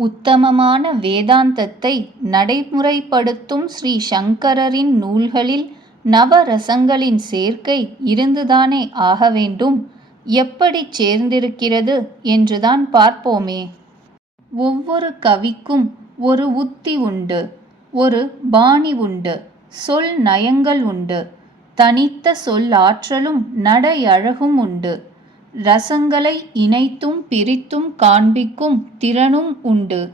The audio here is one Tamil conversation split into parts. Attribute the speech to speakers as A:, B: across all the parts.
A: உத்தமமான வேதாந்தத்தை நடைமுறைப்படுத்தும் ஸ்ரீ சங்கரரின் நூல்களில் நவரசங்களின் சேர்க்கை இருந்துதானே ஆக வேண்டும்? எப்படிச் சேர்ந்திருக்கிறது என்றுதான் பார்ப்போமே. ஒவ்வொரு கவிக்கும் ஒரு உத்தி உண்டு ஒரு பாணி உண்டு சொல் நயங்கள் உண்டு தனித்த சொல் ஆற்றலும் நடையழகும் உண்டு. ரசங்களை இணைத்தும் பிரித்தும் காண்பிக்கும் திறனும் உண்டு.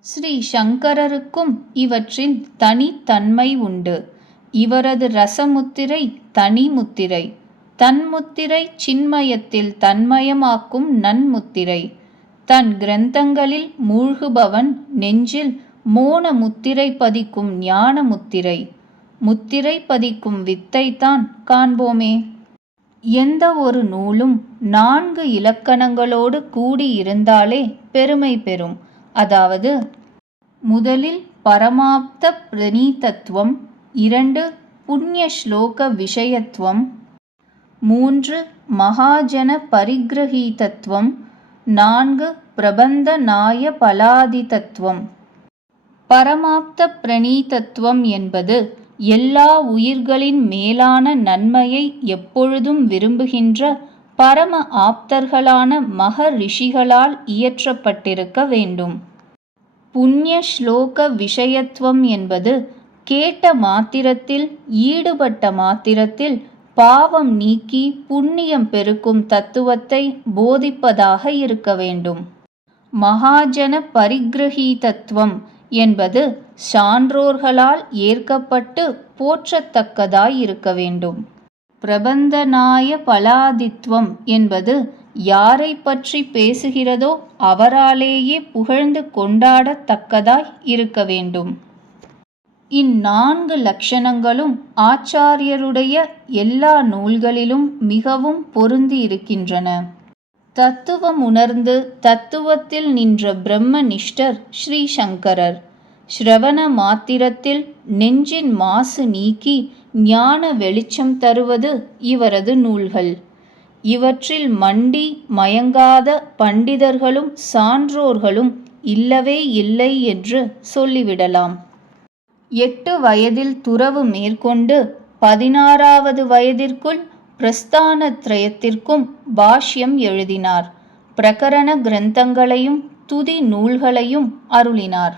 A: ஸ்ரீ சங்கரருக்கும் இவற்றில் தனித்தன்மை உண்டு. இவரது ரசமுத்திரை தனி முத்திரை. தன்முத்திரை சின்மயத்தில் தன்மயமாக்கும் நன்முத்திரை தன் கிரந்தங்களில் மூழ்குபவன் நெஞ்சில் மோன முத்திரை பதிக்கும் ஞான முத்திரை. முத்திரை பதிக்கும் வித்தைத்தான் காண்போமே. எந்த ஒரு நூலும் நான்கு இலக்கணங்களோடு கூடியிருந்தாலே பெருமை பெறும். அதாவது முதலில் பரமாப்த பிரணீதத்துவம் இரண்டு புண்ணிய ஸ்லோக விஷயத்துவம் மூன்று மகாஜன பரிகிரகீதத்துவம் நான்கு பிரபந்த நாய பலாதிதத்துவம். பரமாப்த பிரணீதத்துவம் என்பது எல்லா உயிர்களின் மேலான நன்மையை எப்பொழுதும் விரும்புகின்ற பரம ஆப்தர்களான மகரிஷிகளால் இயற்றப்பட்டிருக்க வேண்டும். புண்ணிய ஸ்லோக விஷயத்துவம் என்பது கேட்ட மாத்திரத்தில் ஈடுபட்ட மாத்திரத்தில் பாவம் நீக்கி புண்ணியம் பெருக்கும் தத்துவத்தை போதிப்பதாக இருக்க வேண்டும். மகாஜன பரிகிரகீதத்துவம் என்பது சான்றோர்களால் ஏற்கப்பட்டு போற்றத்தக்கதாய் இருக்க வேண்டும் பிரபந்தநாய பலாதித்வம் என்பது யாரை பற்றி பேசுகிறதோ அவராலேயே புகழ்ந்து கொண்டாடத்தக்கதாய் இருக்க வேண்டும் இந்நான்கு லட்சணங்களும் ஆச்சாரியருடைய எல்லா நூல்களிலும் மிகவும் பொருந்தி இருக்கின்றன தத்துவம் உணர்ந்து தத்துவத்தில் நின்ற பிரம்ம நிஷ்டர் ஸ்ரீ சங்கரர் ஸ்ரவண மாத்திரத்தில் நெஞ்சின் மாசு நீக்கி ஞான வெளிச்சம் தருவது இவரது நூல்கள். இவற்றில் மண்டி மயங்காத பண்டிதர்களும் சான்றோர்களும் இல்லவே இல்லை என்று சொல்லிவிடலாம். எட்டு வயதில் துறவு மேற்கொண்டு பதினாறாவது வயதிற்குள் பிரஸ்தான திரயத்திற்கும் பாஷ்யம் எழுதினார். பிரகரண கிரந்தங்களையும் துதி நூல்களையும் அருளினார்.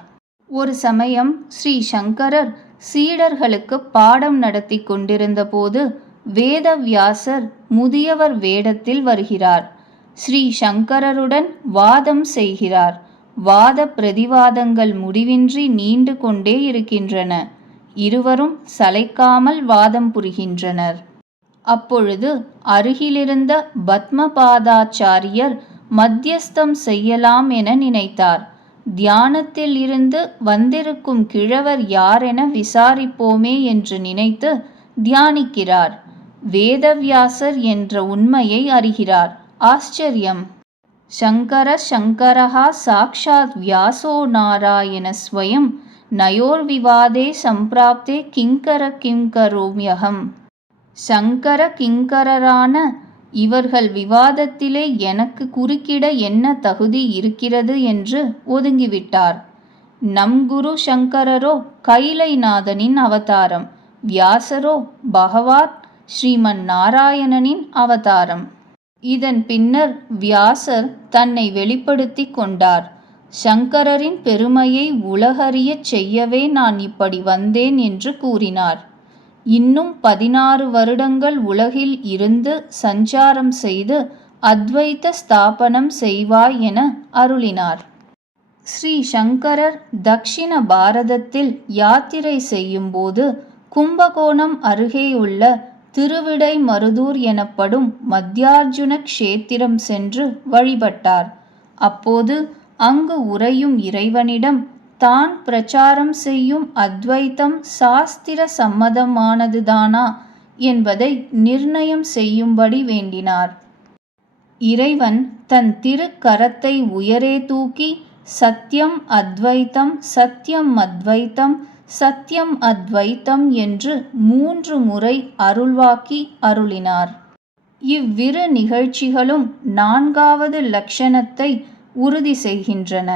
A: ஒரு சமயம் ஸ்ரீ சங்கரர் சீடர்களுக்கு பாடம் நடத்தி கொண்டிருந்த போது வேதவியாசர் முதியவர் வேடத்தில் வருகிறார். ஸ்ரீ சங்கரருடன் வாதம் செய்கிறார். வாத பிரதிவாதங்கள் முடிவின்றி நீண்டு கொண்டே இருக்கின்றன. இருவரும் சளைக்காமல் வாதம் புரிகின்றனர். அப்பொழுது அருகிலிருந்த பத்மபாதாச்சாரியர் மத்தியஸ்தம் செய்யலாம் என நினைத்தார். தியானத்தில் இருந்து வந்திருக்கும் கிழவர் யாரென விசாரிப்போமே என்று நினைத்து தியானிக்கிறார். வேதவியாசர் என்ற உண்மையை அறிகிறார். ஆச்சரியம். சங்கர சங்கரஹா சாக்ஷாத் வியாசோ நாராயண ஸ்வயம் நயோர்விவாதே சம்பிராப்தே கிங்கர கிங்கரோமியகம். சங்கர கிங்கரரான இவர்கள் விவாதத்திலே எனக்கு குறுக்கிட என்ன தகுதி இருக்கிறது என்று ஒதுங்கிவிட்டார். நம் குரு சங்கரரோ கைலைநாதனின் அவதாரம் வியாசரோ பகவாத் ஸ்ரீமன் நாராயணனின் அவதாரம். இதன் பின்னர் வியாசர் தன்னை வெளிப்படுத்தி கொண்டார். சங்கரரின் பெருமையை உலகறியச் செய்யவே நான் இப்படி வந்தேன் என்று கூறினார். இன்னும் பதினாறு வருடங்கள் உலகில் இருந்து சஞ்சாரம் செய்து அத்வைத ஸ்தாபனம் செய்வாய் என அருளினார். ஸ்ரீ சங்கரர் தக்ஷிண பாரதத்தில் யாத்திரை செய்யும்போது கும்பகோணம் அருகேயுள்ள திருவிடை மருதூர் எனப்படும் மத்தியார்ஜுன க்ஷேத்திரம் சென்று வழிபட்டார். அப்போது அங்கு உறையும் இறைவனிடம் தான் பிரச்சாரம் செய்யும் அத்வைத்தம் சாஸ்திர சம்மதமானதுதானா என்பதை நிர்ணயம் செய்யும்படி வேண்டினார். இறைவன் தன் திருக்கரத்தை உயரே தூக்கி சத்தியம் அத்வைத்தம் சத்தியம் அத்வைத்தம் சத்தியம் அத்வைத்தம் என்று மூன்று முறை அருள்வாக்கி அருளினார். இவ்விரு நிகழ்ச்சிகளும் நான்காவது லட்சணத்தை உறுதி செய்கின்றன.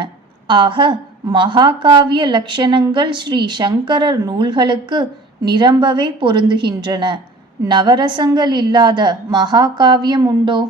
A: ஆக மகாகாவிய லக்ஷணங்கள் ஸ்ரீ சங்கரர் நூல்களுக்கு நிரம்பவே பொருந்துகின்றன. நவரசங்கள் இல்லாத மகாகாவியம் உண்டோ?